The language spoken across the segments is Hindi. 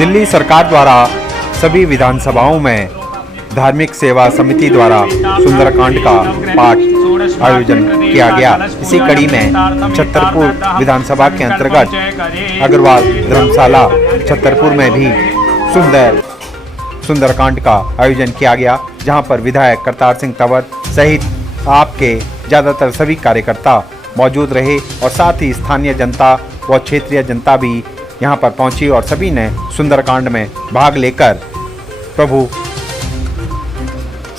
दिल्ली सरकार द्वारा सभी विधानसभाओं में धार्मिक सेवा समिति द्वारा सुंदरकांड का पाठ आयोजन किया गया। इसी कड़ी में छतरपुर विधानसभा के अंतर्गत अग्रवाल धर्मशाला छतरपुर में भी सुंदरकांड का आयोजन किया गया, जहां पर विधायक करतार सिंह तंवर सहित आपके ज़्यादातर सभी कार्यकर्ता मौजूद रहे और साथ ही स्थानीय जनता व क्षेत्रीय जनता भी यहां पर पहुंची और सभी ने सुंदरकांड में भाग लेकर प्रभु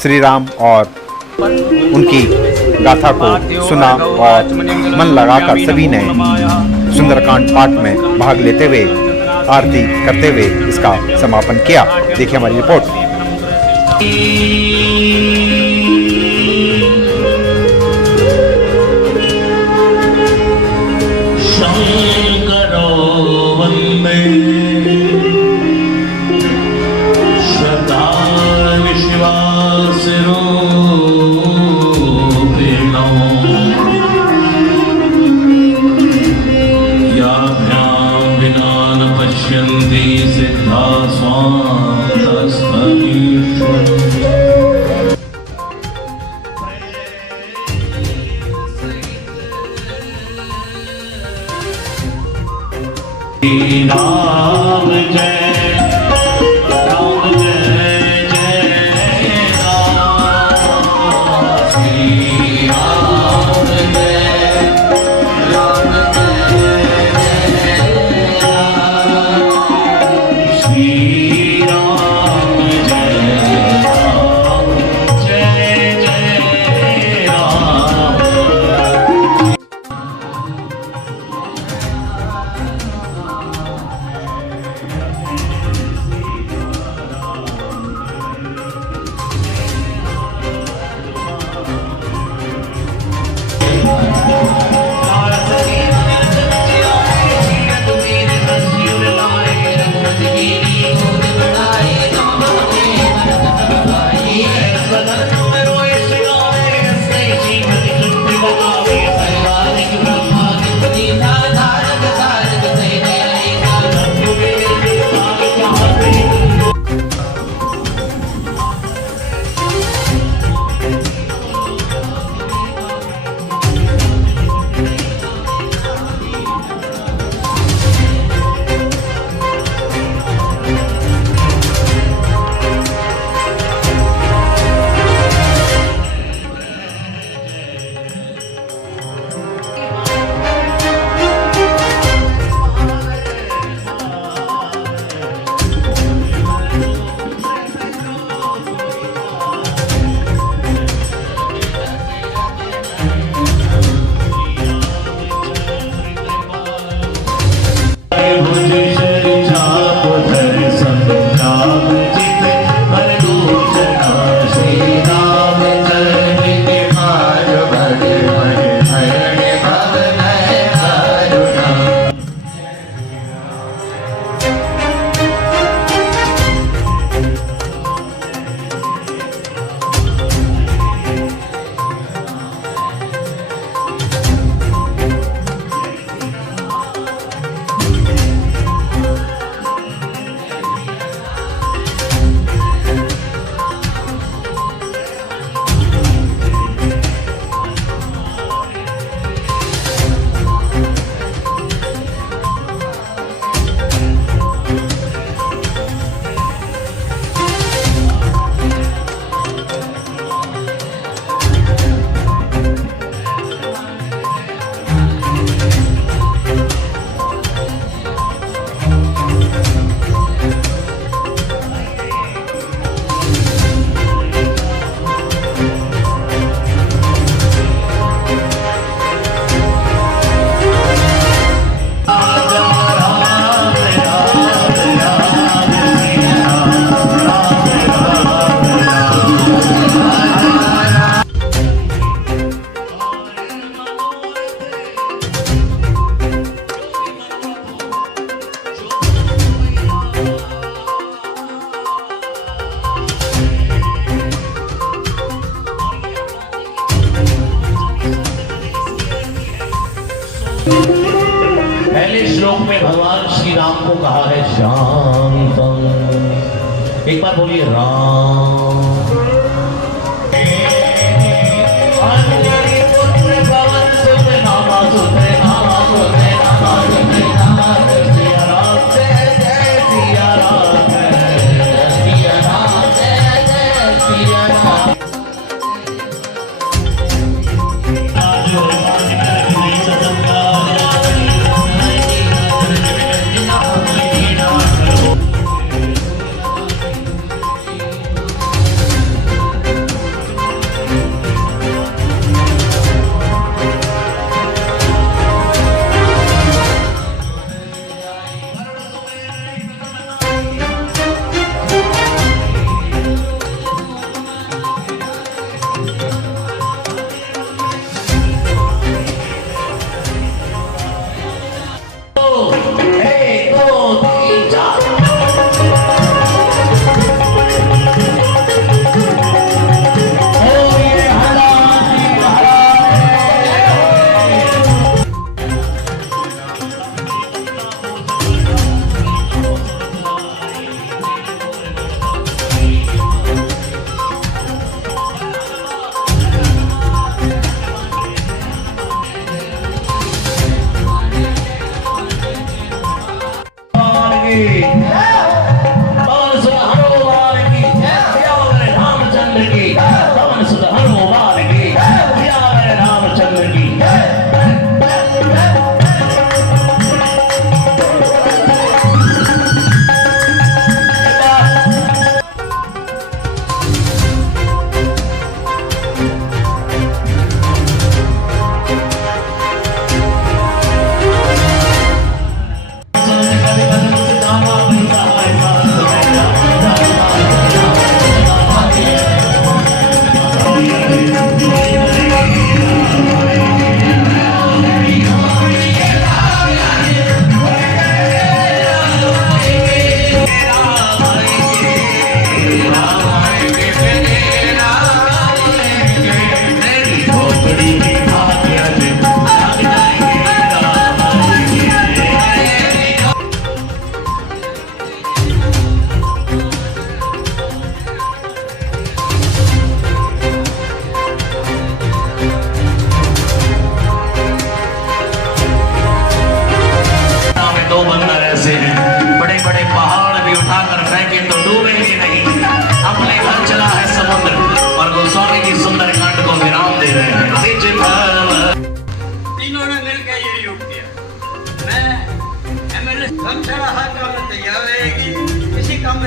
श्री राम और उनकी गाथा को सुना और मन लगाकर सभी ने सुंदरकांड पाठ में भाग लेते हुए आरती करते हुए इसका समापन किया। देखिए हमारी रिपोर्ट। राम जय राम जय जय राम श्री राम जय राम जय राम श्री राम जय राम। पहले पहले श्लोक में भगवान श्री राम को कहा है शांतम। एक बार बोलिए राम।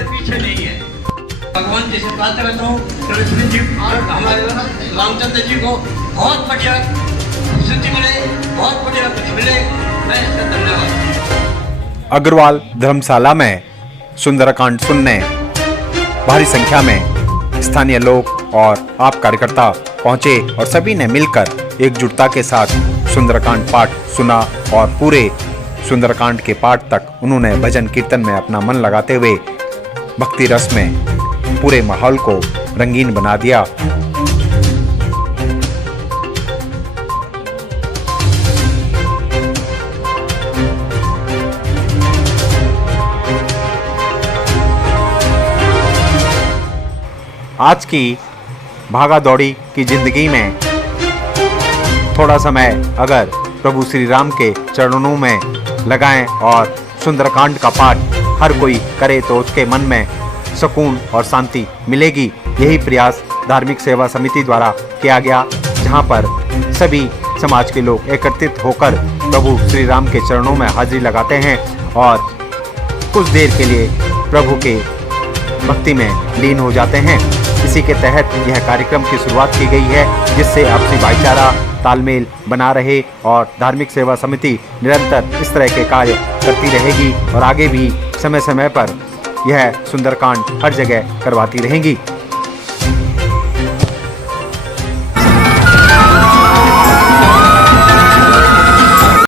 पीछे नहीं है। भगवान जी से प्रार्थना करता हूँ कृष्ण जी और हमारे रामचंद्र जी को बहुत बढ़िया स्थिति मिले, बहुत बढ़िया कुछ मिले। मैं इसका धन्यवाद। अग्रवाल धर्मशाला में सुंदरकांड सुनने भारी संख्या में स्थानीय लोग और आप कार्यकर्ता पहुंचे और सभी ने मिलकर एकजुटता के साथ सुंदरकांड पाठ सुना और पूरे सुंदरकांड के पाठ तक उन्होंने भजन कीर्तन में अपना मन लगाते हुए भक्ति रस में पूरे माहौल को रंगीन बना दिया। आज की भागा दौड़ी की जिंदगी में थोड़ा समय अगर प्रभु श्री राम के चरणों में लगाएं और सुंदरकांड का पाठ हर कोई करे तो उसके मन में सुकून और शांति मिलेगी। यही प्रयास धार्मिक सेवा समिति द्वारा किया गया, जहां पर सभी समाज के लोग एकत्रित होकर प्रभु श्री राम के चरणों में हाजिरी लगाते हैं और कुछ देर के लिए प्रभु के भक्ति में लीन हो जाते हैं। इसी के तहत यह कार्यक्रम की शुरुआत की गई है, जिससे आपसी भाईचारा तालमेल बना रहे और धार्मिक सेवा समिति निरंतर इस तरह के कार्य करती रहेगी और आगे भी समय समय पर यह सुंदरकांड हर जगह करवाती रहेंगी।